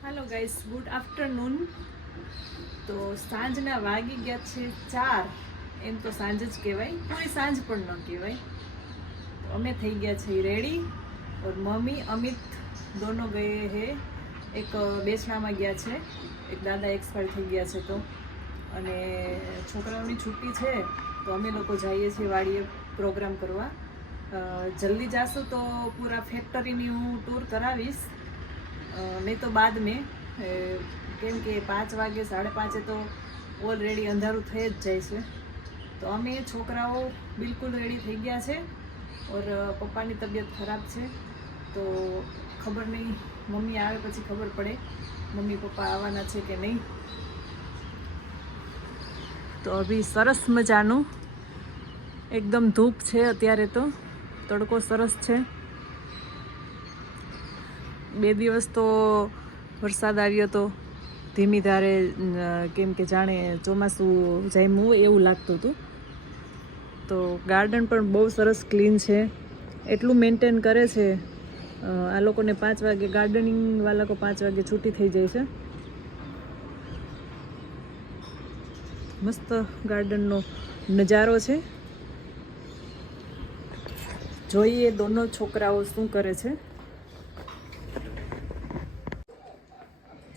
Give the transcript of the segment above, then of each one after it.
Hello guys, good afternoon. तो सांजना वागी गया છે 4। એમ તો સાંજ જ કહેવાય, પૂરી સાંજ પણ ન કહેવાય। તો અમે થઈ ગયા છે રેડી और મમ્મી અમિત દોનો ગયે હે એક બેસણામાં ગયા છે। એક દાદા એક્સપાયર થઈ ગયા છે તો અને છોકરાઓની છુટ્ટી છે તો અમે લોકો જઈએ છીએ વાડીએ પ્રોગ્રામ કરવા। જલ્દી જાશું તો પૂરા ફેક્ટરીની હું ટૂર કરાવીશ, નહીં તો બાદ મેં, કેમ કે 5 વાગે 5:30 તો ઓલરેડી અંધારું થઈ જ જાય છે। તો અમે છોકરાઓ બિલકુલ રેડી થઈ ગયા છે और પપ્પાની તબિયત ખરાબ છે તો ખબર નહીં, મમ્મી આવે પછી ખબર પડે મમ્મી પપ્પા આવવાના છે કે નહીં। તો અભી સરસ મજાનું એકદમ ધૂપ છે, અત્યારે તો તડકો સરસ છે। 2 દિવસ તો વરસાદ આવ્યો તો ધીમી ધારે, કેમ કે જાણે ચોમાસું જામ્યું એવું લાગતું હતું। તો ગાર્ડન પણ બહુ સરસ ક્લીન છે, એટલું મેન્ટેન કરે છે। આ લોકોને 5 વાગે ગાર્ડનિંગ વાળા કો 5 વાગે છૂટી થઈ જાય છે। મસ્ત ગાર્ડનનો નજારો છે। જોઈએ દોનો છોકરાઓ શું કરે છે।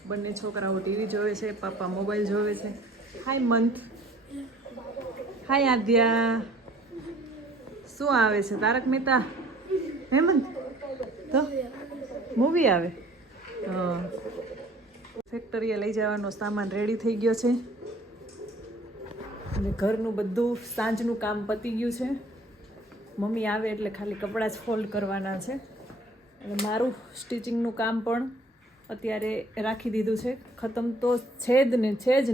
બંને છોકરાઓ ટીવી જોવે છે, પાપા મોબાઈલ જોવે છે। હાય મંથ, હાય આદ્યા, શું આવે છે? તારક મહેતા હેમંત તો મૂવી આવે। હા, ફેક્ટરીએ લઈ જવાનો સામાન રેડી થઈ ગયો છે અને ઘરનું બધું સાંજનું કામ પતી ગયું છે। મમ્મી આવે એટલે ખાલી કપડાં જ ફોલ્ડ કરવાના છે અને મારું સ્ટિચિંગનું કામ પણ અત્યારે રાખી દીધું છે। ખતમ તો છે જ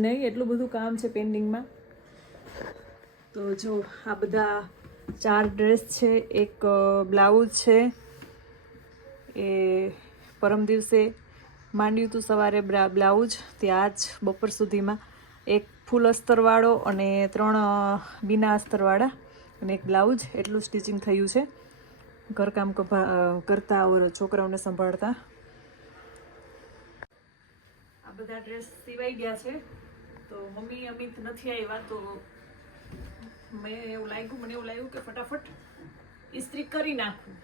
નહીં, એટલું બધું કામ છે પેન્ડિંગમાં। તો જો આ બધા 4 ડ્રેસ છે, એક બ્લાઉઝ છે, એ પરમ દિવસે માંડ્યું હતું સવારે બ્લાઉઝ, ત્યાં જ બપોર સુધીમાં એક ફૂલ અસ્તરવાળો અને 3 બિના અસ્તરવાળા અને એક બ્લાઉઝ, એટલું સ્ટિચિંગ થયું છે ઘરકામ કરતા ઓર છોકરાઓને સંભાળતા। આ બધા ડ્રેસ સિવાઈ ગયા છે તો મમ્મી અમિત નથી આવ્યા તો મને એવું લાગ્યું કે ફટાફટ ઇસ્ત્રી કરી નાખું,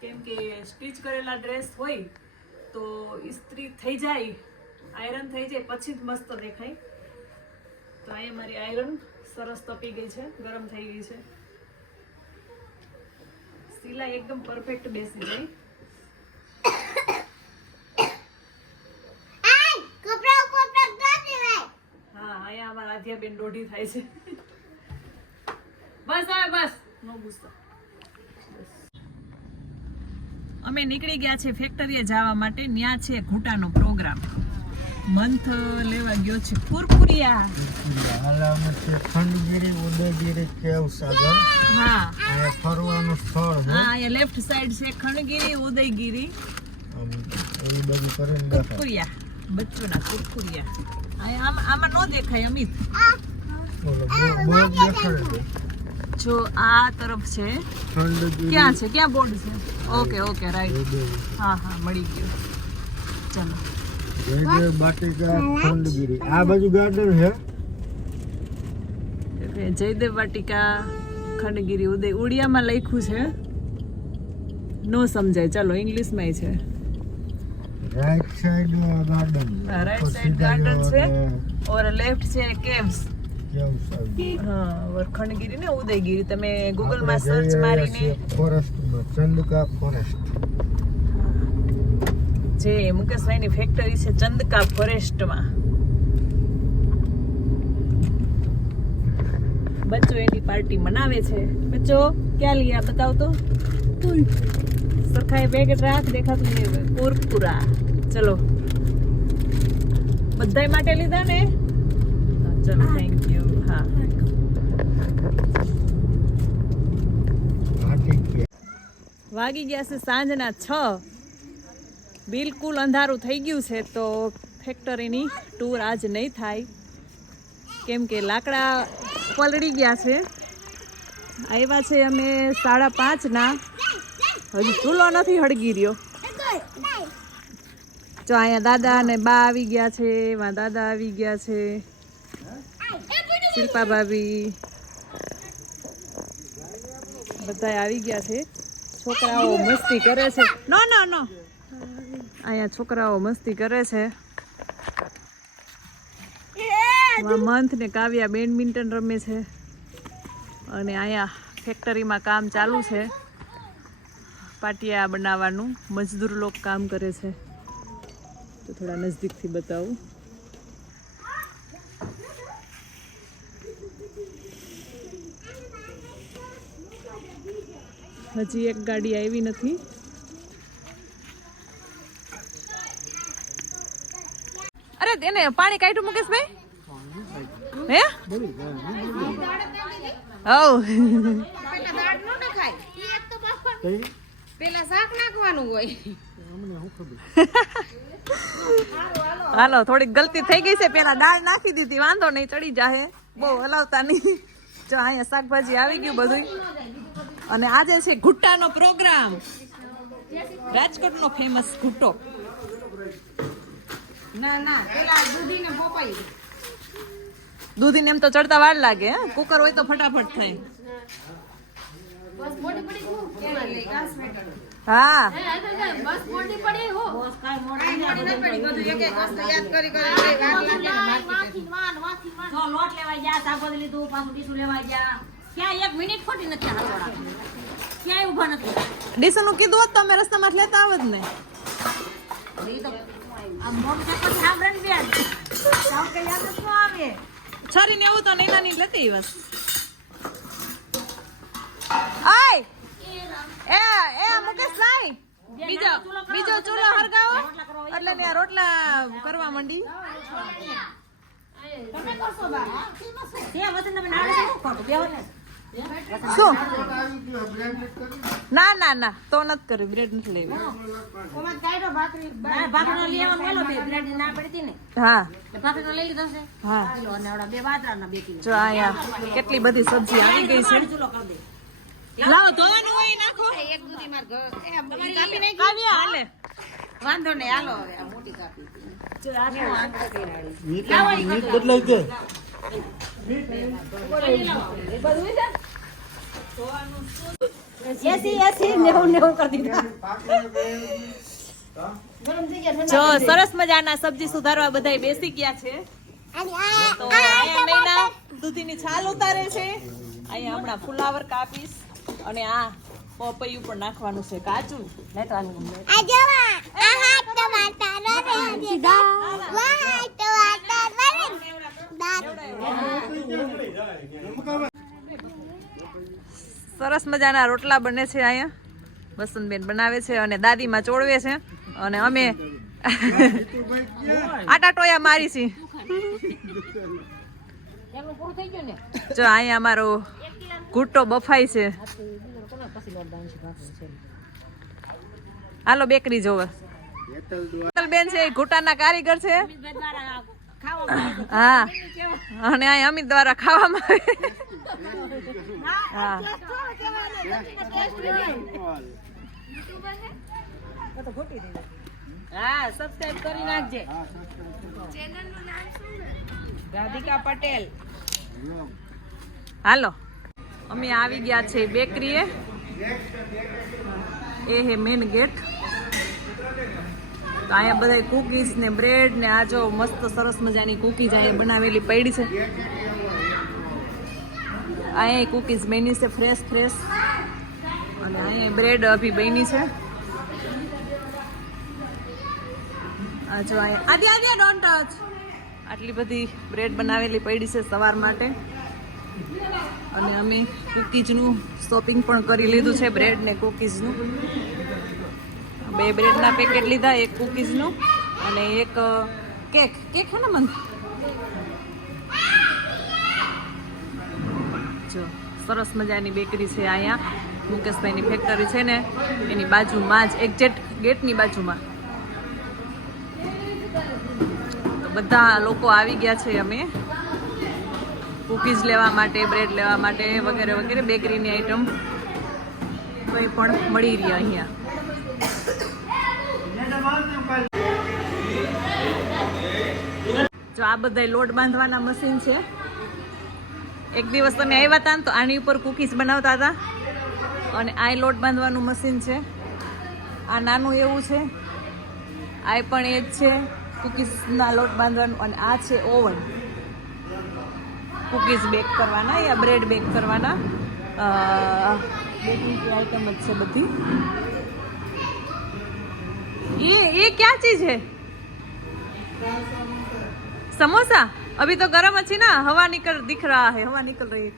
કેમ કે સ્ટીચ કરેલા ડ્રેસ હોય તો ઇસ્ત્રી થઈ જાય, આયરન થઈ જાય પછી જ મસ્ત દેખાય। તો અહીંયા મારી આયરન સરસ તપી ગઈ છે, ગરમ થઈ ગઈ છે, સિલાઈ એકદમ પરફેક્ટ બેસી ગઈ। હા, અહીંયા અમારા આધ્યાબેન દોઢી થાય છે। બસ હવે બસ, નો ગુસ્સો। અમે નીકળી ગયા છે ફેક્ટરીએ જવા માટે, ત્યાં છે ઘૂંટાનો પ્રોગ્રામ। મંથ લેવા ગયો છે કુરકુરિયા। હાલામાં છે ખંડગીરી, ઉદયગીરી, કેવસાગર। હા, આ ફરવાનું સ્થળ છે। હા, અહીંયા લેફ્ટ સાઈડ છે ખંડગીરી, ઉદયગીરી, એ બધું કરીને કુરકુરિયા, બચ્ચોના કુરકુરિયા। આમાં નો દેખાય અમિત, જો આ તરફ છે। ક્યાં છે, ક્યાં બોર્ડ છે? ઓકે રાઈટ, હા મળી ગયું, ચલો। જયદેવ વાટિકા ખંડગીરી, આ બાજુ ગાર્ડન છે। જયદેવ વાટિકા ખંડગીરી ઉદય, ઉડિયામાં લખ્યું છે, નો સમજાય, ચાલો ઇંગ્લિશમાં છે। Right side garden, right side garden છે और લેફ્ટ છે કેવ્સ। હા, और ખંડગીરી ને ઉદયગીરી તમે ગૂગલ માં સર્ચ મારીને ફોરેસ્ટમાં ચંદકા ફોરેસ્ટ, જે મુકેશભાઈની ફેક્ટરી છે ચંદકા ફોરેસ્ટમાં। બચ્ચો એની પાર્ટી મનાવે છે। બચ્ચો ક્યાં लिया बताओ तो, સરખાઈ પેકેટ રાખ, દેખાતું નહીં, કુરકુરા। ચલો, બધાય માટે લીધા ને? ચલો, થેન્ક યુ। હા, વાગી ગયા છે સાંજના 6, બિલકુલ અંધારું થઈ ગયું છે તો ફેક્ટરીની ટૂર આજ નહીં થાય, કેમ કે લાકડા પલળી ગયા છે। આવ્યા છે અમે 5:30ના, હજી ચૂલો નથી હળગી રહ્યો। જો અહીંયા દાદા અને બા આવી ગયા છે, એમાં દાદા આવી ગયા છે, શિલ્પા ભાભી બધા આવી ગયા છે. છોકરાઓ મસ્તી કરે છે. નો નો નો અહીંયા છોકરાઓ મસ્તી કરે છે. મંથ ને કાવ્યા બેડમિન્ટન રમે છે અને અહીંયા ફેક્ટરીમાં કામ ચાલુ છે. પાટિયા બનાવવાનું મજદૂર લોકો કામ કરે છે. તો થોડા નજદીકથી બતાવું. હજી એક ગાડી આવી નથી. અરે એને પાણી કાઢ્યું મુકેશભાઈ? હે પેલા શાક નાખવાનું હોય. હાલો થોડીક ગલતી થઈ ગઈ છે. પેલા દાળ નાખી દીધી, વાંધો નહીં, ચડી જાહે, બહુ હલાવતા નહીં. જો અહીંયા શાકભાજી આવી ગયું બધું. અને આજે છે ઘૂંટાનો પ્રોગ્રામ, રાજકોટનો ફેમસ ઘૂંટો. ના ના પેલા દૂધીને પોપાઈ દૂધીને એમ તો ચડતા વાર લાગે, હે કુકર હોય તો ફટાફટ થાય. બસ મોટી પડી હું કે ગાસ મેટર હા બસ મોટી પડી હો બસ કાઈ મોટી પડી બધું એક એક વસ્તુ યાદ કરી કરી વાર લાગે જો લોટ લેવા ગયા, શાકભાજી લીધું, પાછું ડીશું લેવા ગયા. ક્યાં 1 મિનિટ ખોટી નથી હાલવાડા, ક્યાંય ઊભા નથી. ડીસનું કીધું હોત તો અમે રસ્તામાં લેતા આવત ને. એ તો આ મોટું ચક્કર સાંભળે ને બેન સાવ કે યાદ જ ન આવે. છરી ને એવું તો નહીં નાની લેતી બસ. આય એ એ મુકેશ લાઈ બીજો ચૂલો હરગાવો એટલે ને રોટલા કરવા માંડી. તમે કરશો બા તે વતન તમે નાડે શું કરો બેહો ને શું? ના ના ના તો નથી કરી, બ્રેડ નથી લેવી. ઓમાં કાઢો ભાખરી ના ભાખરીનો લેવા મેલો બે બ્રેડ ના પડી હતી ને હા એટલે ભાખરીનો લઈ લીધો છે. હા કિલો અને ઓડા બે બાજરાના 2 કિલો. જો અહીંયા કેટલી બધી સબ્જી આવી ગઈ છે. ચૂલો કરી દે. લાવો ધોવાનું હોય ઈ નાખો. એક દૂધી માર ઘર એ કાપી નહીં કાવ્યા હાલે. વાંધો નહીં હાલો હવે આ મોટી કાપી જો આ શું આ મીઠ બદલાઈ દે. જો સરસ મજાના સબ્જી સુધારવા બધાય બેસી ગયા છે. તો અહીંયા નૈના દૂધીની છાલ ઉતારે છે. અહીંયા હમણાં ફુલાવર કાપીશ અને આ પપૈયું પણ નાખવાનું છે કાચું. સરસ મજાના રોટલા બને છે અહીંયા. વસંતબેન બનાવે છે અને દાદીમાં ચોળવે છે અને અમે આટા ટોયા મારી છીએ. જો અહીંયા અમારો ઘૂંટો બફાઈ છે. હાલો બેકરી જોવે. બેન છે ઘૂંટાના કારીગર છે. હા અને અહીંયા અમિત દ્વારા ખાવામાં આવે. હા હા સબસ્ક્રાઇબ કરી નાખજે. રાધિકા પટેલ. હાલો અમે આવી ગયા છે બેકરીએ. એ હે મેન ગેટ. તો અહીંયા બધા કુકીઝ ને બ્રેડ ને આ જો મસ્ત સરસ મજાની કુકીઝ અહીંયા બનાવેલી પડી છે. અહીંયા કુકીઝ બની છે ફ્રેશ ફ્રેશ અને અહીંયા બ્રેડ અભી બની છે. આ જો અહીંયા આદિ ડોન્ટ ટચ. આટલી બધી બ્રેડ બનાવેલી પડી છે સવાર માટે. અને અમે કુકીઝનું શોપિંગ પણ કરી લીધું છે, બ્રેડ ને કુકીઝનું. 2 બ્રેડના પેકેટ લીધા, 1 કુકીઝનું અને 1 કેક. કેક હે ને મન? જો સરસ મજાની બેકરી છે અહીંયા. મુકેશભાઈની ફેક્ટરી છે ને એની બાજુમાં જ, એક્ઝેક્ટ ગેટની બાજુમાં. તો બધા લોકો આવી ગયા છે. અમે કુકીઝ લેવા માટે, બ્રેડ લેવા માટે વગેરે વગેરે બેકરીની આઈટમ કંઈ પણ મળી રહી અહીંયા. જો આ બધા લોટ બાંધવાના મશીન છે. એક દિવસ તમે આવ્યા હતા ને તો આની ઉપર કુકીઝ બનાવતા હતા અને આ લોટ બાંધવાનું મશીન છે. આ નાનું એવું છે, આ પણ એ જ છે કુકીઝના લોટ બાંધવાનું. અને આ છે ઓવન, કુકીઝ બેક કરવાના યા બ્રેડ બેક કરવાના. બેકિંગ की आइटम જ છે બધી. ये क्या चीज है? समोसा अभी तो गर्म अच्छी ना, हवा दिख रहा है, हवा निकल रही है.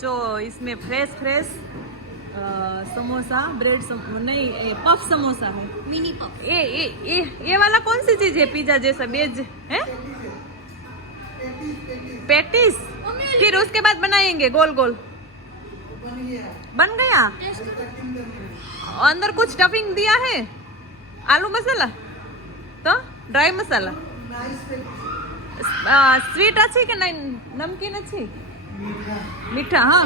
जो इसमें फ्रेश समोसा ब्रेड नहीं पफ समोसा है, मिनी पफ. ये वाला कौन सी चीज है? पिज्जा जैसा बेज है, पैटीज. फिर उसके बाद बनाएंगे गोल गोल. बन गया. अंदर कुछ स्टफिंग दिया है, आलू मसाला तो ड्राई मसाला. स्वीट अच्छी કે નહીં નમકીન अच्छी? મીઠા. हाँ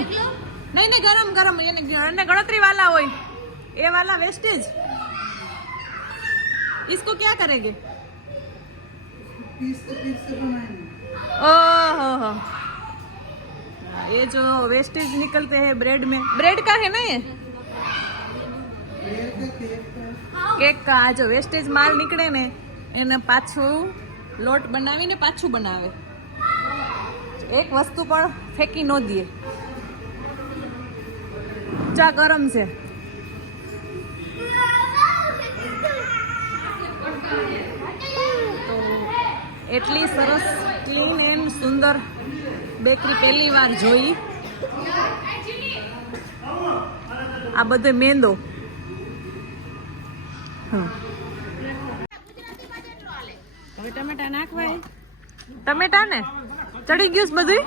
नहीं नहीं गरम गरम એને गणतरी वाला હોય એ वाला वेस्टेज. इसको क्या करेंगे? ओहो, ये जो वेस्टेज निकलते हैं ब्रेड में, ब्रेड का है ना ये કેક કા આ જો વેસ્ટેજ માલ નીકળે ને એને પાછું લોટ બનાવીને પાછું બનાવે. એક વસ્તુ પણ ફેંકી ન દે. ચા ગરમ છે. તો એટલી સરસ ક્લીન એન્ડ સુંદર બેકરી પહેલી વાર જોઈ. આ બધો મેંદો. હવે ટમેટા નાખવાય. ટમેટા ને ચડી ગયું છે બધું.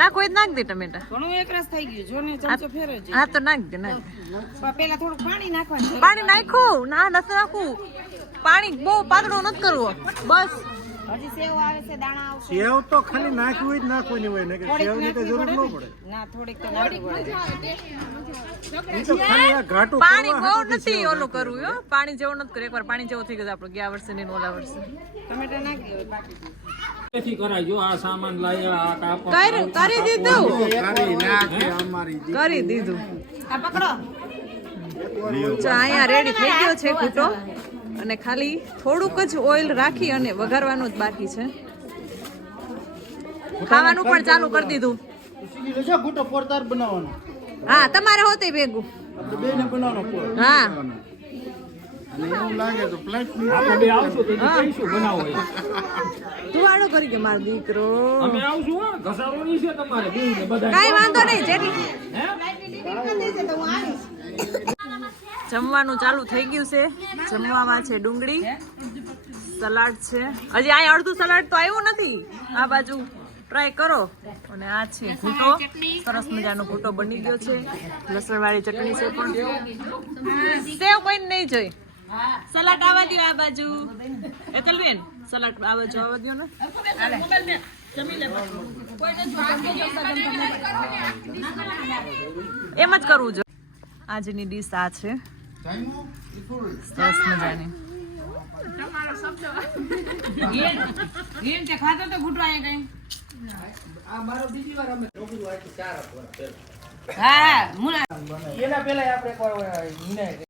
નાખો એ નાખ દે ટમેટા. ઘણું એક રસ થઈ ગયું જો ને ચમચો ફેરવજો. હા તો નાખ દે, નાખ દે. પેલા થોડું પાણી નાખવાનું. પાણી નાખ્યું? ના નથી નાખવું. પાણી બહુ પાતળું નથી કરવું. બસ હજી સેવ આવે છે, દાણા આવશે. સેવ તો ખાલી નાખવી જ નાખવાની હોય ને કે સેવની તો જરૂર ન પડે. ના થોડીક તો નાખવી પડે. ઈ તો ખાલી આ ઘાટું પાણી બહુ નથી ઓલું કરવું. હો પાણી જેવું નથી કરવું. એકવાર પાણી જેવું થઈ ગયું આપણું ગયા વર્ષે ને ઓલા વર્ષે. ટમેટા નાખી દો બાકી. તેથી કરાય. જો આ સામાન લાયા, આ કાપ કરી દીધું. ખાલી નાખે અમારી કરી દીધું. આ પકડો. જો અહીંયા રેડી થઈ ગયો છે કૂટો. અને ખાલી થોડુંક જ ઓઇલ રાખી અને વઘારવાનું જ બાકી છે. ખાવાનું પણ ચાલુ કરી દીધું. ઘૂંટો પોરદાર બનાવવાનો. હા તમારે હોતે ભેગું. આપણે બેને બનાવવાનો પોર. હા અને એવું લાગે તો પ્લેટ આપણે બે આવશું તો કઈશું બનાવો એ. તું આડો કરી કે મારો દીકરો. અમે આવશું. હો ઘસારો ની છે તમારે બેને બધા. કાઈ વાંધો નહીં. જેટલી જમવાનું ચાલુ થઈ ગયું છે. જમવામાં છે ડુંગળી, સલાડ છે. હજી અહીંયા અડધું સલાડ તો આવ્યું નથી. આ બાજુ ટ્રાય કરો. અને આ છે ઘૂંટો. સરસ મજાનો ઘૂંટો બની ગયો છે. લસણવાળી ચટણી છે પણ. સેવ કોઈ નહીં જોઈ. સલાડ આવવા દો આ બાજુ. એતલબેન સલાડ આ બાજુ આવવા દો ને. એમ જ કરવું જોઈએ. આજની ડીશ આ છે સરસ મજાની. ખાતો તો ફૂટવા કઈ. હા મુના એના પહેલા આપણે